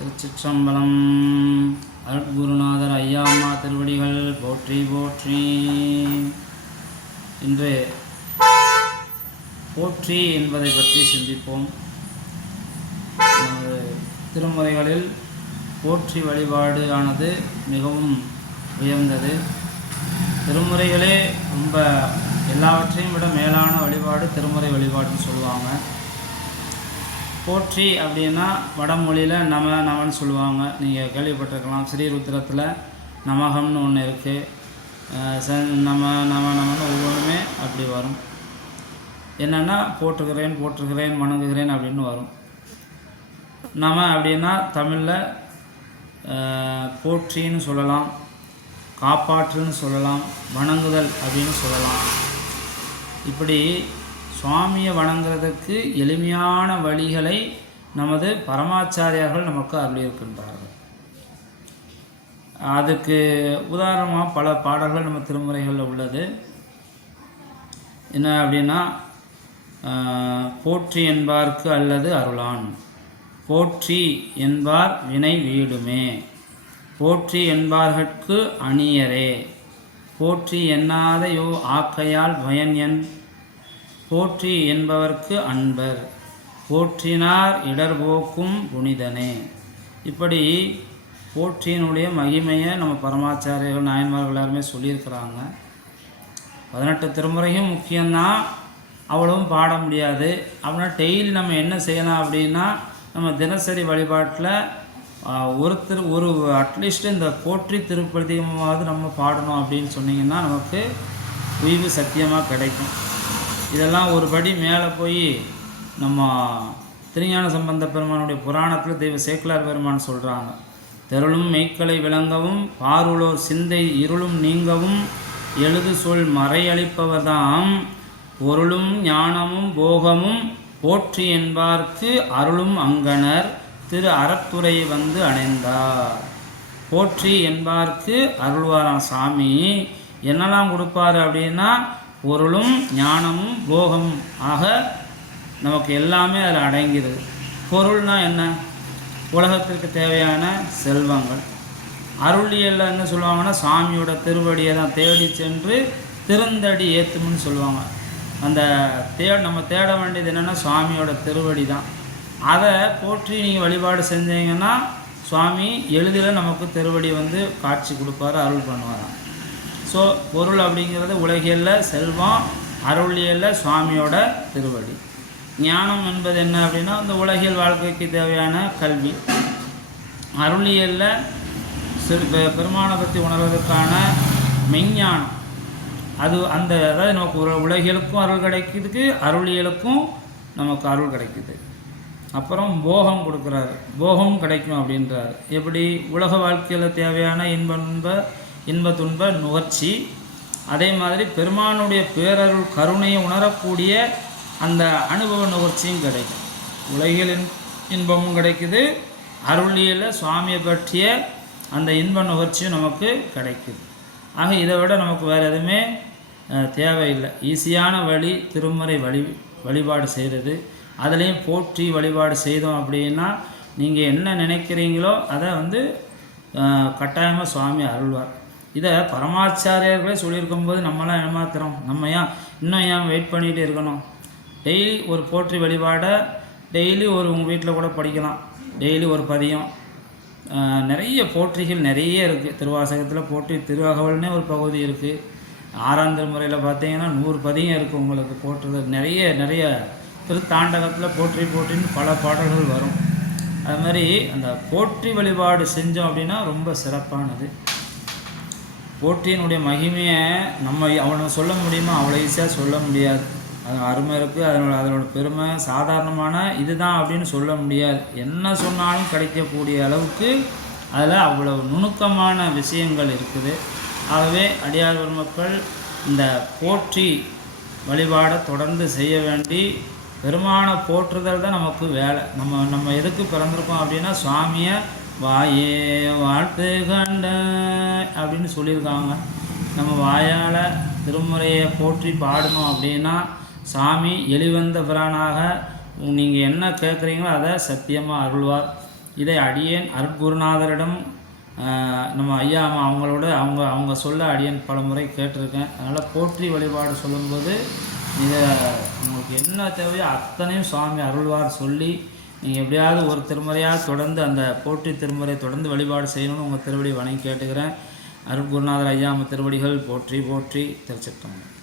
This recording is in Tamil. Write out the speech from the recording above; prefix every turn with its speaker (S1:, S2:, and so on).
S1: திருச்சிற்றம்பலம். அருட்குருநாதர் ஐயா அம்மா திருவடிகள் போற்றி போற்றி. இன்று போற்றி என்பதை பற்றி சிந்திப்போம். நமது திருமுறைகளில் போற்றி வழிபாடு ஆனது மிகவும் உயர்ந்தது. திருமுறைகளே ரொம்ப எல்லாவற்றையும் விட மேலான வழிபாடு திருமுறை வழிபாடுன்னு சொல்லுவாங்க. போற்றி அப்படின்னா வடமொழியில் நம நமன்னு சொல்லுவாங்க. நீங்கள் கேள்விப்பட்டிருக்கலாம். ஸ்ரீருத்ரத்தில் நமகம்னு ஒன்று இருக்குது ச நம நம நமன்னு ஒவ்வொன்றுமே அப்படி வரும். என்னென்னா போட்டுக்கிறேன் போற்றுகிறேன் வணங்குகிறேன் அப்படின்னு வரும். நம அப்படின்னா தமிழில் போற்றின்னு சொல்லலாம். காப்பாற்றுன்னு சொல்லலாம். வணங்குதல் அப்படின்னு சொல்லலாம். இப்படி சுவாமியை வணங்குறதுக்கு எளிமையான வழிகளை நமது பரமாச்சாரியார்கள் நமக்கு அருளியிருக்கின்றார்கள். அதுக்கு உதாரணமாக பல பாடல்கள் நம்ம திருமுறைகளில் உள்ளது. என்ன அப்படின்னா போற்றி என்பார்க்கு அல்லது அருளான். போற்றி என்பார் வினை வீடுமே. போற்றி என்பார்கட்கு அணியரே. போற்றி எண்ணாத யோ ஆக்கையால் பயன் என். போற்றி என்பவர்க்கு அன்பர். போற்றினார் இடர்போக்கும் புனிதனே. இப்படி போற்றியினுடைய மகிமையை நம்ம பரமாச்சாரியர்கள் நாயன்மார்கள் எல்லாருமே சொல்லியிருக்கிறாங்க. பதினெட்டு திருமுறையும் முக்கியம்தான் அவ்வளவும் பாட முடியாது. அப்படின்னா டெய்லி நம்ம என்ன செய்யலாம் அப்படின்னா நம்ம தினசரி வழிபாட்டில் ஒருத்தர் ஒரு அட்லீஸ்ட் இந்த போற்றி திருப்பதிகமாவது நம்ம பாடணும் அப்படின்னு சொன்னிங்கன்னா நமக்கு உய்வு சத்தியமாக கிடைக்கும். இதெல்லாம் ஒரு படி மேலே போய் நம்ம திருஞான சம்பந்த பெருமானுடைய புராணத்தில் தெய்வ சேக்கலார் பெருமான் சொல்கிறாங்க தெருளும் மெய்க்களை விளங்கவும் பாருளோர் சிந்தை இருளும் நீங்கவும் எழுது சொல் மறையளிப்பவதாம் பொருளும் ஞானமும் போகமும் போற்றி என்பார்க்கு அருளும் அங்கனர் திரு அறத்துறை வந்து அணைந்தார். போற்றி என்பார்க்கு அருள்வாராம் சாமி. என்னெல்லாம் கொடுப்பாரு அப்படின்னா பொருளும் ஞானமும் போகம் ஆக நமக்கு எல்லாமே அதில் அடங்கிடுது பொருள்னால் என்ன? உலகத்திற்கு தேவையான செல்வங்கள். அருளியல்ல என்ன சொல்லுவாங்கன்னா சாமியோட திருவடியை தான் தேடி சென்று திருந்தடி ஏற்றுமுன்னு சொல்லுவாங்க. அந்த தே நம்ம தேட வேண்டியது என்னென்னா சுவாமியோட திருவடி தான். அதை போற்றி நீங்கள் வழிபாடு செஞ்சீங்கன்னா சுவாமி எளிதில் நமக்கு திருவடி வந்து காட்சி கொடுப்பாரு அருள் பண்ணுவாராம். ஸோ பொருள் அப்படிங்கிறது உலகியல்ல செல்வம் அருளியல்ல சுவாமியோட திருவடி. ஞானம் என்பது என்ன அப்படின்னா இந்த உலகியல் வாழ்க்கைக்கு தேவையான கல்வி. அருளியல்ல சிறு பெருமானை பற்றி உணர்வதற்கான மெஞ்ஞானம் அது அந்த அதாவது நமக்கு ஒரு உலகியலுக்கும் அருள் கிடைக்குதுக்கு அருளியலுக்கும் நமக்கு அருள் கிடைக்குது. அப்புறம் போகம் கொடுக்குறாரு. போகம் கிடைக்கும் அப்படின்றாரு. எப்படி? உலக வாழ்க்கையில் தேவையான இன்ப இன்ப துன்ப நுகர்ச்சி. அதே மாதிரி பெருமானுடைய பேரருள் கருணையை உணரக்கூடிய அந்த அனுபவ நுகர்ச்சியும் கிடைக்கும். உலகில் இன்பமும் கிடைக்குது. அருளியில் சுவாமியை பற்றிய அந்த இன்ப நுகர்ச்சியும் நமக்கு கிடைக்குது. ஆக இதை விட நமக்கு வேறு எதுவுமே தேவையில்லை. ஈஸியான வழி திருமுறை வழி வழிபாடு செய்கிறது அதுலேயும் போற்றி வழிபாடு செய்தோம் அப்படின்னா நீங்கள் என்ன நினைக்கிறீங்களோ அதை வந்து கட்டாயமாக சுவாமி அருள்வார். இதை பரமாச்சாரியர்களே சொல்லியிருக்கும் போது நம்மளாம் ஏமாத்துறோம். நம்ம ஏன் இன்னும் ஏன் வெயிட் பண்ணிகிட்டு இருக்கணும்? டெய்லி ஒரு போற்றி வழிபாடை டெய்லி ஒரு உங்கள் வீட்டில் கூட படிக்கலாம். டெய்லி ஒரு பதியம். நிறைய போற்றிகள் நிறைய இருக்குது திருவாசகத்தில் போற்றி திருவகவல்னே ஒரு பகுதி இருக்குது ஆறாம் திருமுறையில் பார்த்தீங்கன்னா நூறு பதியம் இருக்குது உங்களுக்கு போற்றுறது நிறைய நிறைய திருத்தாண்டகத்தில் போற்றி போற்றின்னு பல பாடல்கள் வரும். அது மாதிரி அந்த போற்றி வழிபாடு செஞ்சோம் அப்படின்னா ரொம்ப சிறப்பானது. போட்டியினுடைய மகிமையை நம்ம அவனை சொல்ல முடியுமா? அவ்வளோ ஈஸியாக சொல்ல முடியாது. அது அருமை இருக்குது அதனோட அதனோட பெருமை சாதாரணமான இதுதான் அப்படின்னு சொல்ல முடியாது. என்ன சொன்னாலும் கிடைக்கக்கூடிய அளவுக்கு அதில் அவ்வளவு நுணுக்கமான விஷயங்கள் இருக்குது. ஆகவே அடியார் பெருமக்கள் இந்த போற்றி வழிபாடை தொடர்ந்து செய்ய வேண்டி பெருமான போற்றுதல் தான் நமக்கு வேலை. நம்ம நம்ம எதுக்கு பிறந்திருக்கோம் அப்படின்னா சுவாமியை வாயே வாழ்த்து கண்ட அப்படின்னு சொல்லியிருக்காங்க. நம்ம வாயால் திருமுறையை போற்றி பாடணும் அப்படின்னா சாமி எளிவந்த பிரானாக நீங்கள் என்ன கேட்குறீங்களோ அதை சத்தியமாக அருள்வார். இதை அடியேன் அருட்குருநாதரிடம் நம்ம ஐயா அம்மா அவங்களோட அவங்க அவங்க சொல்ல அடியேன் பல முறை கேட்டிருக்கேன். அதனால் போற்றி வழிபாடு சொல்லும்போது இதை உங்களுக்கு என்ன தேவையோ அத்தனையும் சுவாமி அருள்வார் சொல்லி நீங்கள் எப்படியாவது ஒரு திருமுறையாக தொடர்ந்து அந்த போற்றி திருமுறை தொடர்ந்து வழிபாடு செய்யணும்னு உங்கள் திருவடி வணங்கி கேட்டுக்கிறேன். அருட்குருநாதர் ஐயா அம்மா திருவடிகள் போற்றி போற்றி திருச்சிட்டம்பலம்